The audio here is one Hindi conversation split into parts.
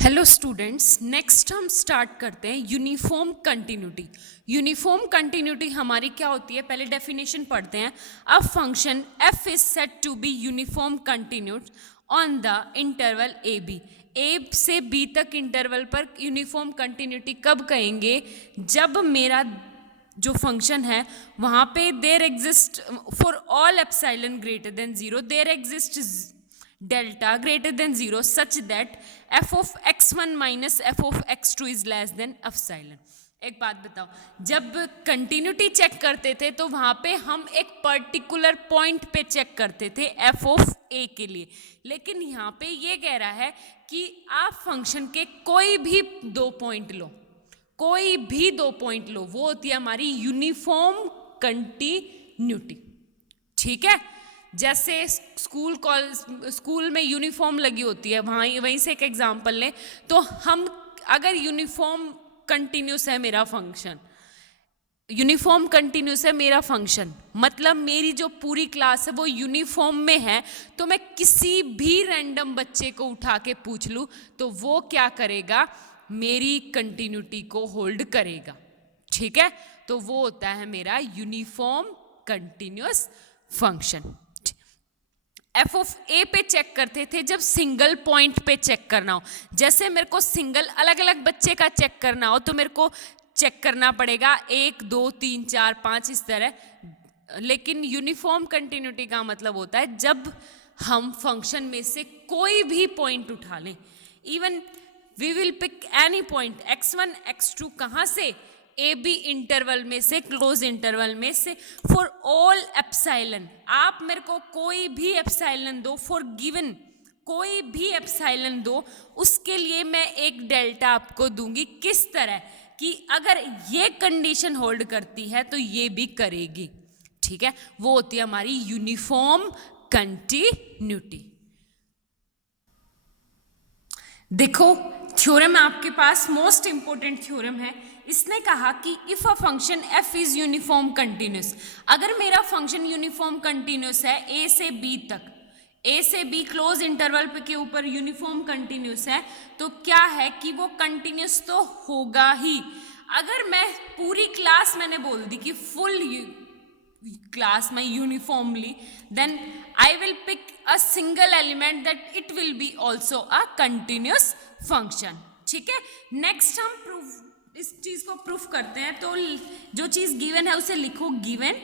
हेलो स्टूडेंट्स, नेक्स्ट हम स्टार्ट करते हैं यूनिफॉर्म कंटिन्यूटी। यूनिफॉर्म कंटिन्यूटी हमारी क्या होती है, पहले डेफिनेशन पढ़ते हैं। A function f is said to be uniform continuous on the interval a b. A से बी तक इंटरवल पर यूनिफॉर्म कंटिन्यूटी कब कहेंगे, जब मेरा जो फंक्शन है वहाँ पे there exist for all epsilon greater than zero, there exist delta greater than 0 such that f of x1 minus f of x2 is less than epsilon। एक बात बताओ, जब कंटिन्यूटी चेक करते थे तो वहाँ पे हम एक पर्टिकुलर पॉइंट पे चेक करते थे f ऑफ a के लिए, लेकिन यहाँ पे ये कह रहा है कि आप फंक्शन के कोई भी दो पॉइंट लो, कोई भी दो पॉइंट लो, वो होती है हमारी यूनिफॉर्म कंटिन्यूटी। ठीक है, जैसे स्कूल में यूनिफॉर्म लगी होती है, वहीं से एक एग्जांपल लें तो हम अगर यूनिफॉर्म कंटिन्यूस है मेरा फंक्शन, यूनिफॉर्म कंटिन्यूस है मेरा फंक्शन, मतलब मेरी जो पूरी क्लास है वो यूनिफॉर्म में है, तो मैं किसी भी रैंडम बच्चे को उठा के पूछ लूँ तो वो क्या करेगा, मेरी कंटिन्यूटी को होल्ड करेगा। ठीक है, तो वो होता है मेरा uniform continuous function. F of a पे चेक करते थे जब सिंगल पॉइंट पे चेक करना हो, जैसे मेरे को सिंगल अलग अलग बच्चे का चेक करना हो तो मेरे को चेक करना पड़ेगा 1 2 3 4 5 इस तरह, लेकिन यूनिफॉर्म कंटिन्यूटी का मतलब होता है जब हम फंक्शन में से कोई भी पॉइंट उठा लें, even we will pick any point x1 x2 कहाँ से, ए बी इंटरवल में से, क्लोज इंटरवल में से, फॉर ऑल एप्सिलॉन, आप मेरे को कोई भी एप्सिलॉन दो, फॉर गिवन कोई भी एप्सिलॉन दो, उसके लिए मैं एक डेल्टा आपको दूंगी। किस तरह कि अगर ये कंडीशन होल्ड करती है तो ये भी करेगी। ठीक है, वो होती है हमारी यूनिफॉर्म कंटिन्यूटी। देखो, थ्योरम आपके पास मोस्ट इंपॉर्टेंट थ्योरम है। इसने कहा कि if a function f is uniform continuous, अगर मेरा फंक्शन यूनिफॉर्म कंटिन्यूस है a से b तक, a से b क्लोज इंटरवल पे के ऊपर यूनिफॉर्म कंटिन्यूस है, तो क्या है कि वो कंटिन्यूस तो होगा ही। अगर मैं पूरी क्लास मैंने बोल दी कि फुल क्लास में uniformly, then I will pick a single element that it will be also a continuous function. ठीक है, नेक्स्ट हम इस चीज को प्रूफ करते हैं। तो जो चीज गिवन है उसे लिखो, given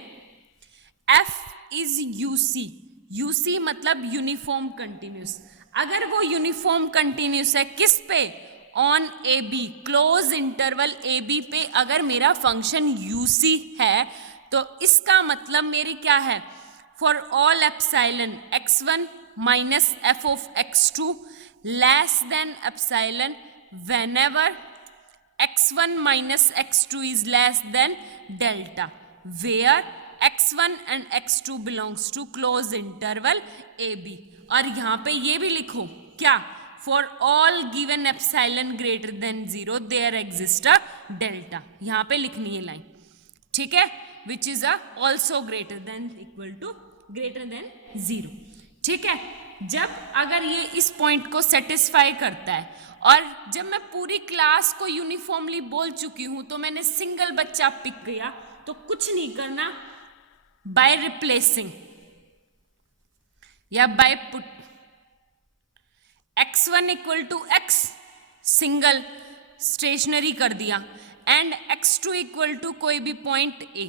f is UC, UC मतलब यूनिफॉर्म कंटिन्यूस। अगर वो यूनिफॉर्म कंटिन्यूस है किस पे, on a b, closed interval a b पे अगर मेरा फंक्शन यूसी है तो इसका मतलब मेरी क्या है, for all epsilon x1 minus f of x2 less than epsilon whenever x1 minus x2 is less than delta, where x1 and x2 belongs to close interval AB। और यहाँ पे ये भी लिखो क्या, for all given epsilon greater than 0 there exists a delta, यहाँ पे लिखनी है लाइन। ठीक है, which is a also greater than equal to greater than 0। ठीक है, जब अगर ये इस पॉइंट को सेटिस्फाई करता है और जब मैं पूरी क्लास को यूनिफॉर्मली बोल चुकी हूं तो मैंने सिंगल बच्चा पिक किया, तो कुछ नहीं करना, बाय रिप्लेसिंग या by put x1 equal to x, single stationary कर दिया, एंड x2 इक्वल टू कोई भी पॉइंट a,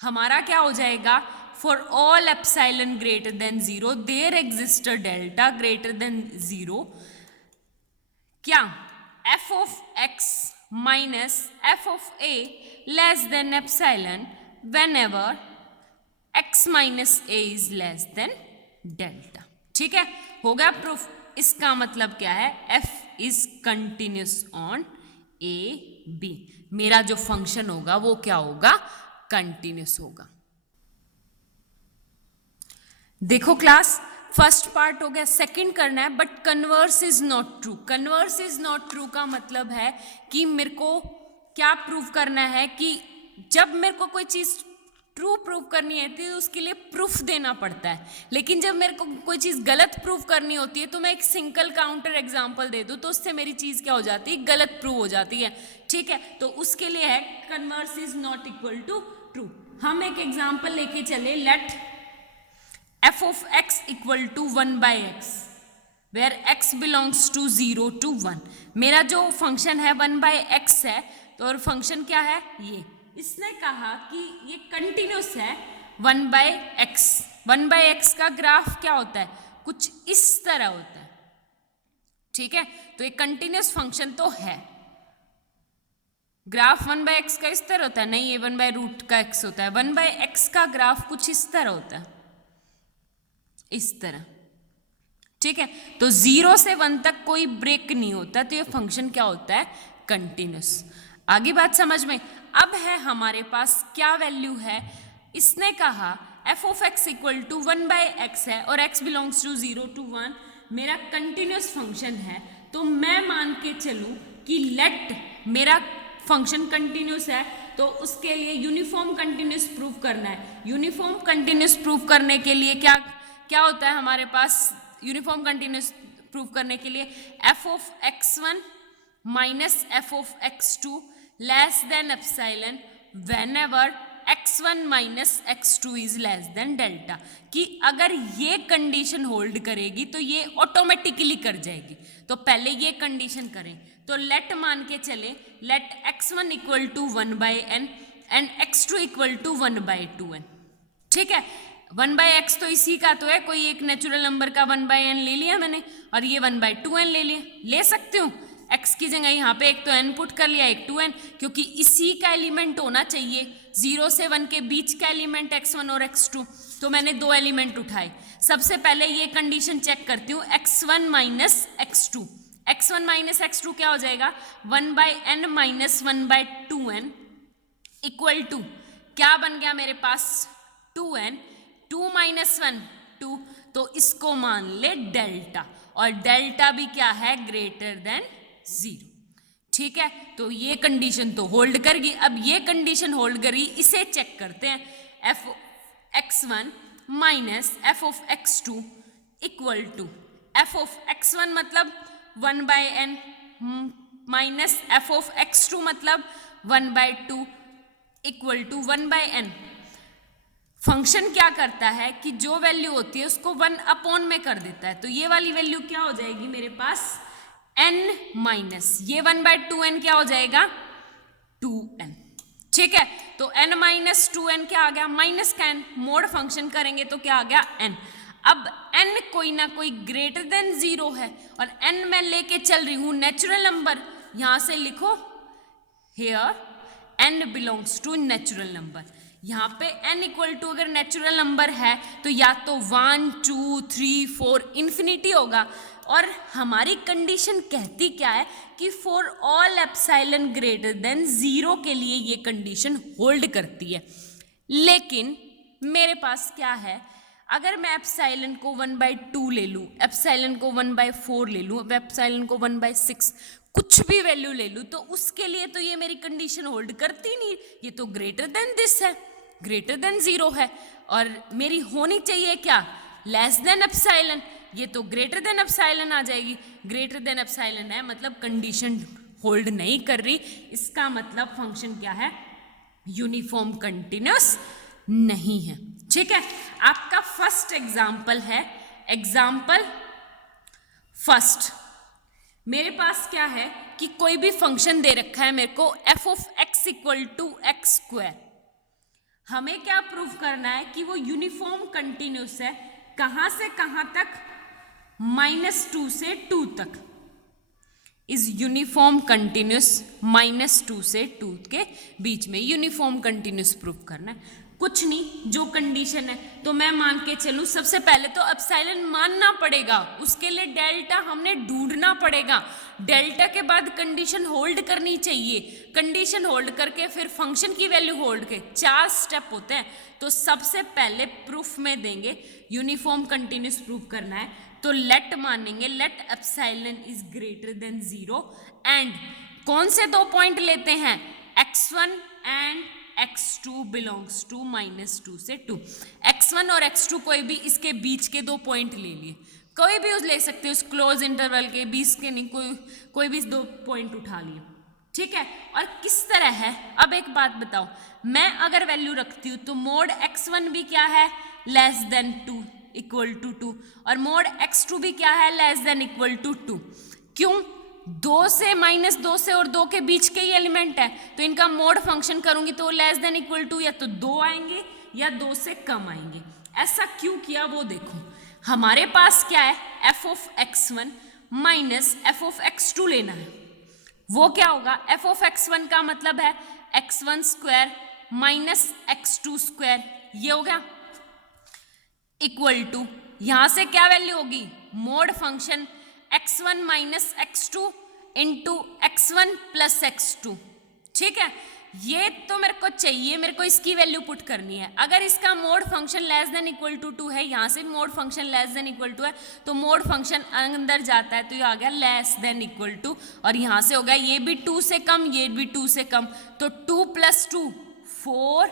हमारा क्या हो जाएगा, for all epsilon greater than 0 there exist a delta greater than 0, क्या, f of x minus f of a less than epsilon whenever x minus a is less than delta. ठीक है, हो गया प्रूफ। इसका मतलब क्या है, f is continuous on a b, मेरा जो फंक्शन होगा वो क्या होगा, कंटिन्यूस होगा। देखो क्लास, फर्स्ट पार्ट हो गया, सेकंड करना है, but converse is not true. Converse is not true का मतलब है कि मेरे को क्या प्रूव करना है कि जब मेरे को कोई चीज ट्रू प्रूव करनी है तो उसके लिए प्रूफ देना पड़ता है, लेकिन जब मेरे को कोई चीज़ गलत प्रूव करनी होती है तो मैं एक सिंगल काउंटर एग्जांपल दे दूँ तो उससे मेरी चीज़ क्या हो जाती है, गलत प्रूव हो जाती है। ठीक है, तो उसके लिए है converse is not equal to true. हम एक एग्जांपल लेके चले, let f of x equal to 1/x where x belongs to 0 to 1। मेरा जो फंक्शन है 1/x है, तो और फंक्शन क्या है ये, इसने कहा कि ये कंटिन्यूस है 1/x। 1/x का ग्राफ क्या होता है, कुछ इस तरह होता है। ठीक है, तो ये कंटिन्यूस फंक्शन तो है। ग्राफ 1/x का इस तरह होता है, नहीं, ये 1/रूट का x होता है। 1/x का ग्राफ कुछ इस तरह होता है, इस तरह। ठीक है, तो 0 से 1 तक कोई ब्रेक नहीं होता, तो ये फंक्शन क्या होता है, कंटिन्यूस। आगे बात समझ में। अब है हमारे पास क्या वैल्यू है, इसने कहा f of x equal to 1/x है और x बिलोंग्स टू 0 to 1 मेरा कंटिन्यूस फंक्शन है। तो मैं मान के चलूं कि लेट मेरा फंक्शन कंटिन्यूस है, तो उसके लिए यूनिफॉर्म कंटिन्यूस प्रूव करना है। यूनिफॉर्म कंटिन्यूस प्रूव करने के लिए क्या क्या होता है हमारे पास, यूनिफॉर्म कंटिन्यूस प्रूव करने के लिए F of x1 minus f of x2 less than epsilon whenever x1 minus x2 is less than delta. कि अगर ये कंडीशन होल्ड करेगी तो ये ऑटोमेटिकली कर जाएगी। तो पहले ये कंडीशन करें, तो लेट मान के चले, let x1 equal to 1/n and x2 equal to 1/2n। ठीक है, 1/x तो इसी का तो है, कोई एक नेचुरल नंबर का 1/n ले लिया मैंने और ये 1/2n ले लिया। ले सकती हूँ, x की जगह यहाँ पे एक तो n पुट कर लिया, एक 2n, क्योंकि इसी का एलिमेंट होना चाहिए। 0 से 1 के बीच का एलिमेंट x1 और x2, तो मैंने 2 एलिमेंट उठाए। सबसे पहले ये कंडीशन चेक करती हूँ, x1 minus x2। x1 minus x2 क्या हो जाएगा, 1/n minus 1/2n equal to क्या बन गया मेरे पास, 2n। 2 माइनस 1 2, तो इसको मान ले डेल्टा, और डेल्टा भी क्या है, ग्रेटर देन 0। ठीक है, तो ये कंडीशन तो होल्ड करेगी। अब ये कंडीशन होल्ड करी, इसे चेक करते हैं, f x1 minus f of x2 equal to f of x1 मतलब 1/n minus f of x2 मतलब 1/2 इक्वल टू 1/n। फंक्शन क्या करता है कि जो वैल्यू होती है उसको 1 में कर देता है। तो ये वाली वैल्यू क्या हो जाएगी मेरे पास, n माइनस ये 1/2n क्या हो जाएगा, 2n। ठीक है, तो n माइनस 2n क्या आ गया, माइनस का n, मोड फंक्शन करेंगे तो क्या आ गया, n। अब n कोई ना कोई ग्रेटर देन 0 है, और n मैं लेके चल रही हूँ नेचुरल नंबर। यहां से लिखो here n belongs to natural number. यहाँ पे n इक्वल टू अगर नेचुरल नंबर है तो या तो 1 2 3 4 इन्फिनिटी होगा। और हमारी कंडीशन कहती क्या है कि for all epsilon greater than 0 के लिए ये कंडीशन होल्ड करती है। लेकिन मेरे पास क्या है, अगर मैं एप्सिलॉन को 1/2 ले लूँ, एप्सिलॉन को 1/4 ले लूँ, एप्सिलॉन को 1/6, कुछ भी वैल्यू ले लूँ, तो उसके लिए तो ये मेरी कंडीशन होल्ड करती नहीं। ये तो ग्रेटर देन दिस है, ग्रेटर देन 0 है, और मेरी होनी चाहिए क्या, लेस देन एप्सिलॉन। ये तो ग्रेटर देन एप्सिलॉन आ जाएगी। ग्रेटर देन एप्सिलॉन है मतलब कंडीशन होल्ड नहीं कर रही, इसका मतलब फंक्शन क्या है, यूनिफॉर्म कंटिन्यूस नहीं है। ठीक है, आपका फर्स्ट एग्जाम्पल है, एग्जाम्पल फर्स्ट। मेरे पास क्या है कि कोई भी फंक्शन दे रखा है मेरे को f of x equal to x square. हमें क्या प्रूव करना है कि वो यूनिफॉर्म कंटिन्यूस है। कहां से कहां तक, -2 से 2 तक इज यूनिफॉर्म कंटिन्यूस। -2 से 2 के बीच में यूनिफॉर्म कंटिन्यूस प्रूव करना है। कुछ नहीं, जो कंडीशन है तो मैं मान के चलूं, सबसे पहले तो एप्सिलॉन मानना पड़ेगा, उसके लिए डेल्टा हमने ढूंढना पड़ेगा। डेल्टा के बाद कंडीशन होल्ड करनी चाहिए, कंडीशन होल्ड करके फिर फंक्शन की वैल्यू होल्ड के 4 स्टेप होते हैं। तो सबसे पहले प्रूफ में देंगे, यूनिफॉर्म कंटिन्यूस प्रूफ करना है तो लेट मानेंगे, let epsilon is greater than 0 and कौन से 2 पॉइंट लेते हैं, x1 and x2 belongs to -2 से 2। x1 और x2 कोई भी इसके बीच के दो पॉइंट ले लिए, कोई भी उस ले सकते हो, उस क्लोज इंटरवल के बीच के नहीं, कोई भी दो पॉइंट उठा लिए, ठीक है। और किस तरह है, अब एक बात बताओ, मैं अगर वैल्यू रखती हूँ तो मोड x1 भी क्या है, लेस देन 2 इक्वल टू 2, और मोड x2 भी क्या है, लेस देन इक्वल टू 2। क्यों? 2 से -2 से और 2 के बीच के ही एलिमेंट है, तो इनका मोड फंक्शन करूंगी तो लेस देन इक्वल टू या तो 2 आएंगे या 2 से कम आएंगे। ऐसा क्यों किया वो देखो, हमारे पास क्या है, f of x1 minus f of x2 लेना है। वो क्या होगा, f ऑफ x1 का मतलब है x1 square minus x2 square, ये हो गया, इक्वल टू यहां से क्या वैल्यू होगी, mode function x1 minus x2 into x1 plus x2, ठीक है। ये तो मेरे को चाहिए, मेरे को इसकी वैल्यू पुट करनी है। अगर इसका mod function less than equal to 2 है, यहाँ से mod function less than equal to है, तो मोड फंक्शन अंदर जाता है तो ये आ गया लेस देन इक्वल टू, और यहाँ से हो गया ये भी 2 से कम, ये भी 2 से कम, तो 2 + 2 4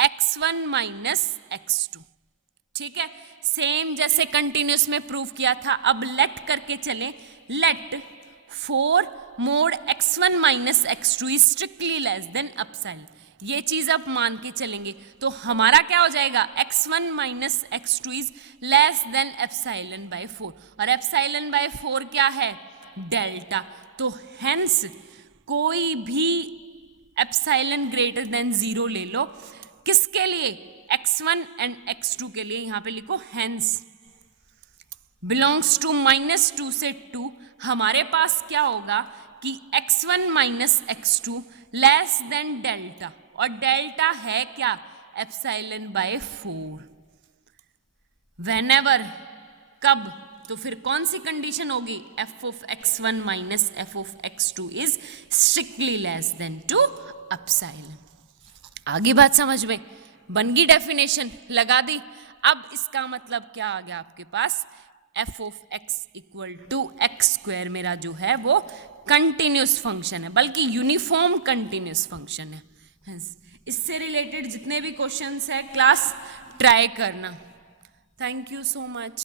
x1 माइनस x2, ठीक है। सेम जैसे कंटिन्यूस में प्रूव किया था, अब लेट करके चलें, let 4 mod x1 minus x2 is strictly less than epsilon, ये चीज अब मान के चलेंगे तो हमारा क्या हो जाएगा, x1 minus x2 is less than epsilon bye 4, और एप्सिलॉन बाय 4 क्या है, डेल्टा, तो हेंस कोई भी एप्सिलॉन ग्रेटर देन 0 ले लो, किसके लिए, x1 एंड x2 के लिए, यहां पे लिखो हेंस बिलोंग्स टू -2 से 2, हमारे पास क्या होगा कि x1 minus x2 less than delta, और डेल्टा है क्या, एप्सिलॉन बाय 4। व्हेनेवर, कब, तो फिर कौन सी कंडीशन होगी, f of x1 minus f of x2 is strictly less than two epsilon. आगे बात समझ में बन गई, डेफिनेशन लगा दी। अब इसका मतलब क्या आ गया आपके पास, f of x equal to x square मेरा जो है वो कंटिन्यूस फंक्शन है, बल्कि यूनिफॉर्म कंटिन्यूस फंक्शन है। इससे रिलेटेड जितने भी क्वेश्चंस है क्लास ट्राई करना। Thank you so much.